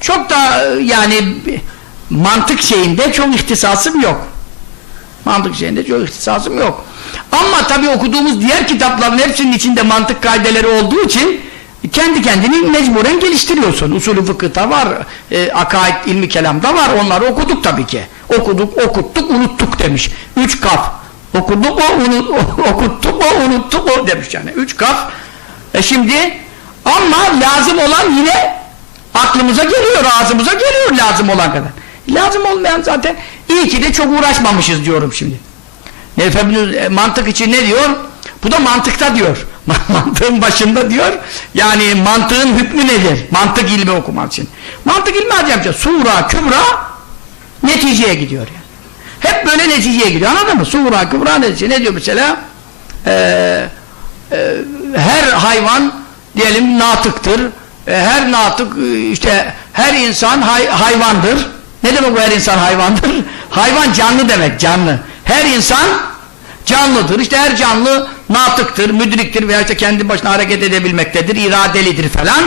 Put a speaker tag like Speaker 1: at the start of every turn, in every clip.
Speaker 1: çok da e, yani mantık şeyinde çok ihtisasım yok. Mantık şeyinde çok ihtisasım yok. Ama tabii okuduğumuz diğer kitapların hepsinin içinde mantık kaideleri olduğu için kendi kendini mecburen geliştiriyorsun. Usulü fıkıhta var, e, akaid ilmi kelamda var. Onları okuduk tabii ki. Okuduk, okuttuk, unuttuk demiş. Üç kaf. Okuduk o, unut, okuttuk o, unuttuk o demiş yani. Üç kaf. E şimdi ama lazım olan yine aklımıza geliyor, ağzımıza geliyor lazım olan kadar. Lazım olmayan zaten iyi ki de çok uğraşmamışız diyorum şimdi. Efendimiz e, mantık için ne diyor? Bu da mantıkta diyor. Mantığın başında diyor. Yani mantığın hükmü nedir? Mantık ilmi okumak için. Mantık ilmi acayip. Sura, kübra neticeye gidiyor yani. Hep böyle neticeye gidiyor. Anladın mı? Sura, kübra neticeye. Ne diyor mesela? Ee, e, her hayvan diyelim natıktır. E, her natık e, işte her insan hay, hayvandır. Ne demek bu her insan hayvandır? Hayvan canlı demek canlı. Her insan canlıdır. İşte her canlı natıktır, müdriktir veya işte kendi başına hareket edebilmektedir, iradelidir falan.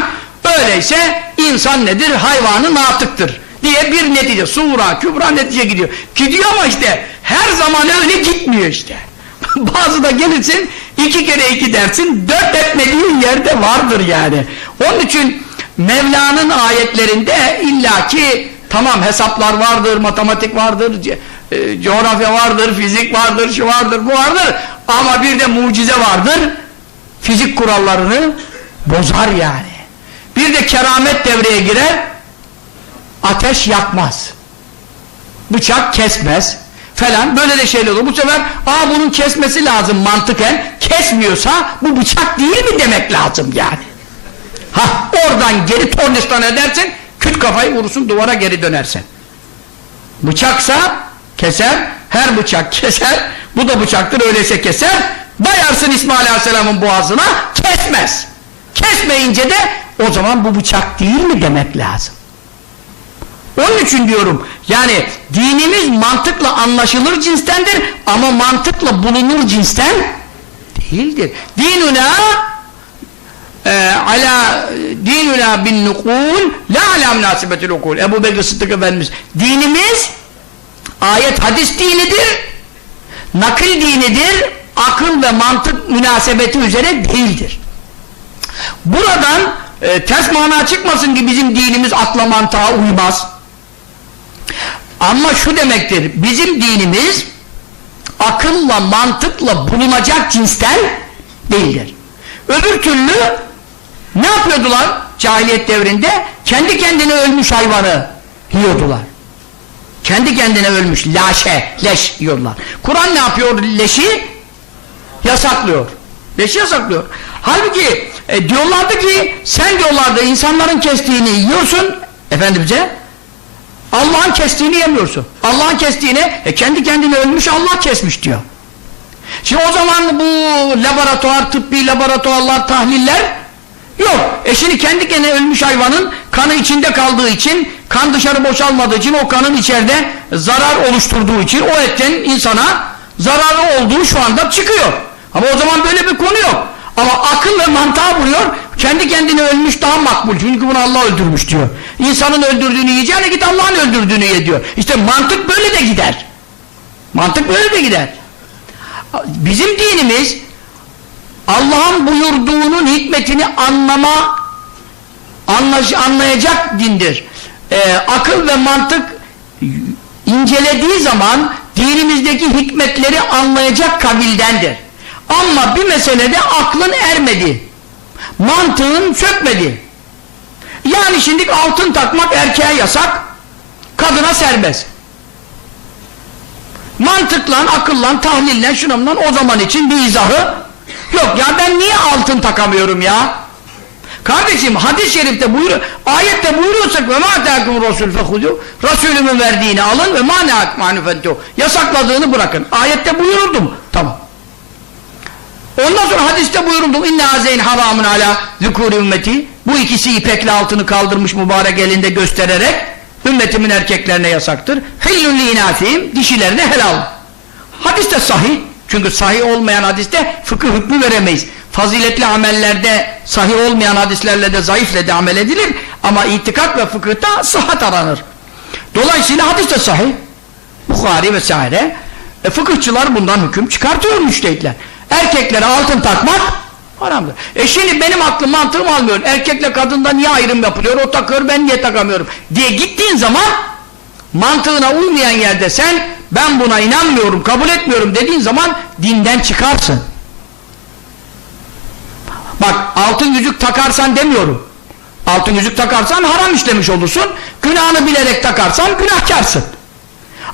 Speaker 1: Öyleyse insan nedir? Hayvanı natıktır diye bir netice. Sura, kübra netice gidiyor. Gidiyor ama işte her zaman öyle gitmiyor işte. Bazı da gelirsin iki kere iki dersin dört etmediğin yerde vardır yani. Onun için Mevla'nın ayetlerinde illaki tamam hesaplar vardır, matematik vardır, ce e, coğrafya vardır, fizik vardır, şu vardır, bu vardır ama bir de mucize vardır. Fizik kurallarını bozar yani. Bir de keramet devreye girer. Ateş yakmaz. Bıçak kesmez falan böyle de şeyler olur. Bu sefer aa bunun kesmesi lazım mantıken. Kesmiyorsa bu bıçak değil mi demek lazım yani. Ha oradan geri tornistan edersin küt kafayı vurursun duvara geri dönersin. Bıçaksa keser, her bıçak keser, bu da bıçaktır öyleyse keser, dayarsın İsmail Aleyhisselam'ın boğazına, kesmez. Kesmeyince de o zaman bu bıçak değil mi demek lazım. Onun için diyorum, yani dinimiz mantıkla anlaşılır cinstendir ama mantıkla bulunur cinsten değildir. Dinuna ala dinuna bin nukul la ala münasibetil ukul. Ebu Bekir Sıddık Efendimiz dinimiz ayet hadis dinidir nakil dinidir akıl ve mantık münasebeti üzere değildir. Buradan e, ters mana çıkmasın ki bizim dinimiz akla mantığa uymaz. Ama şu demektir bizim dinimiz akılla mantıkla bulunacak cinsten değildir. Öbür türlü ne yapıyordular cahiliyet devrinde? Kendi kendine ölmüş hayvanı yiyordular. Kendi kendine ölmüş laşe, leş yiyorlar. Kur'an ne yapıyor leşi? Yasaklıyor. Leşi yasaklıyor. Halbuki e, diyorlardı ki sen diyorlardı insanların kestiğini yiyorsun Efendimiz'e Allah'ın kestiğini yemiyorsun. Allah'ın kestiğini e, kendi kendine ölmüş Allah kesmiş diyor. Şimdi o zaman bu laboratuvar, tıbbi laboratuvarlar, tahliller Yok. E şimdi kendi kendine ölmüş hayvanın kanı içinde kaldığı için, kan dışarı boşalmadığı için, o kanın içeride zarar oluşturduğu için o etten insana zararı olduğu şu anda çıkıyor. Ama o zaman böyle bir konu yok. Ama akıl ve mantığa vuruyor, kendi kendine ölmüş daha makbul. Çünkü bunu Allah öldürmüş diyor. İnsanın öldürdüğünü yiyeceğine git Allah'ın öldürdüğünü ye diyor. İşte mantık böyle de gider. Mantık böyle de gider. Bizim dinimiz Allah'ın buyurduğunun hikmetini anlama anlaş, anlayacak dindir. Ee, akıl ve mantık incelediği zaman dinimizdeki hikmetleri anlayacak kabildendir. Ama bir meselede aklın ermedi. Mantığın çökmedi. Yani şimdi altın takmak erkeğe yasak, kadına serbest. Mantıkla, akılla, tahlille, şununla o zaman için bir izahı Yok ya ben niye altın takamıyorum ya? Kardeşim hadis-i şerifte buyuruyor, ayette buyuruyorsak ve ma teakum rasul fehudu Resulümün verdiğini alın ve manufettu yasakladığını bırakın. Ayette buyuruldum. Tamam. Ondan sonra hadiste buyuruldu inne hazeyn haramun ala zükûri ümmeti bu ikisi ipekle altını kaldırmış mübarek elinde göstererek ümmetimin erkeklerine yasaktır. Hillun li inâfihim dişilerine helal. Hadiste sahih çünkü sahih olmayan hadiste fıkıh hükmü veremeyiz. faziletli amellerde sahih olmayan hadislerle de zayıfle de amel edilir ama itikat ve fıkıhta sıhhat aranır. Dolayısıyla hadis de sahih. Bukhari vesaire. E, fıkıhçılar bundan hüküm çıkartıyor müştehitler. Erkeklere altın takmak haramdır. E şimdi benim aklım mantığım almıyor. Erkekle kadında niye ayrım yapılıyor? O takıyor ben niye takamıyorum? Diye gittiğin zaman mantığına uymayan yerde sen ben buna inanmıyorum, kabul etmiyorum dediğin zaman dinden çıkarsın. Bak altın yüzük takarsan demiyorum. Altın yüzük takarsan haram işlemiş olursun. Günahını bilerek takarsan günahkarsın.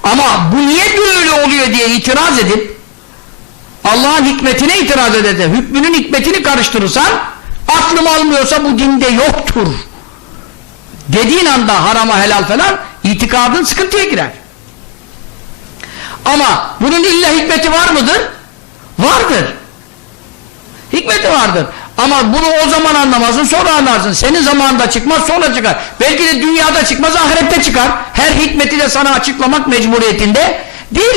Speaker 1: Ama bu niye böyle oluyor diye itiraz edip Allah'ın hikmetine itiraz edip hükmünün hikmetini karıştırırsan aklım almıyorsa bu dinde yoktur. Dediğin anda harama helal falan itikadın sıkıntıya girer. Ama bunun illa hikmeti var mıdır? Vardır. Hikmeti vardır. Ama bunu o zaman anlamazsın sonra anlarsın. Senin zamanında çıkmaz sonra çıkar. Belki de dünyada çıkmaz ahirette çıkar. Her hikmeti de sana açıklamak mecburiyetinde değil.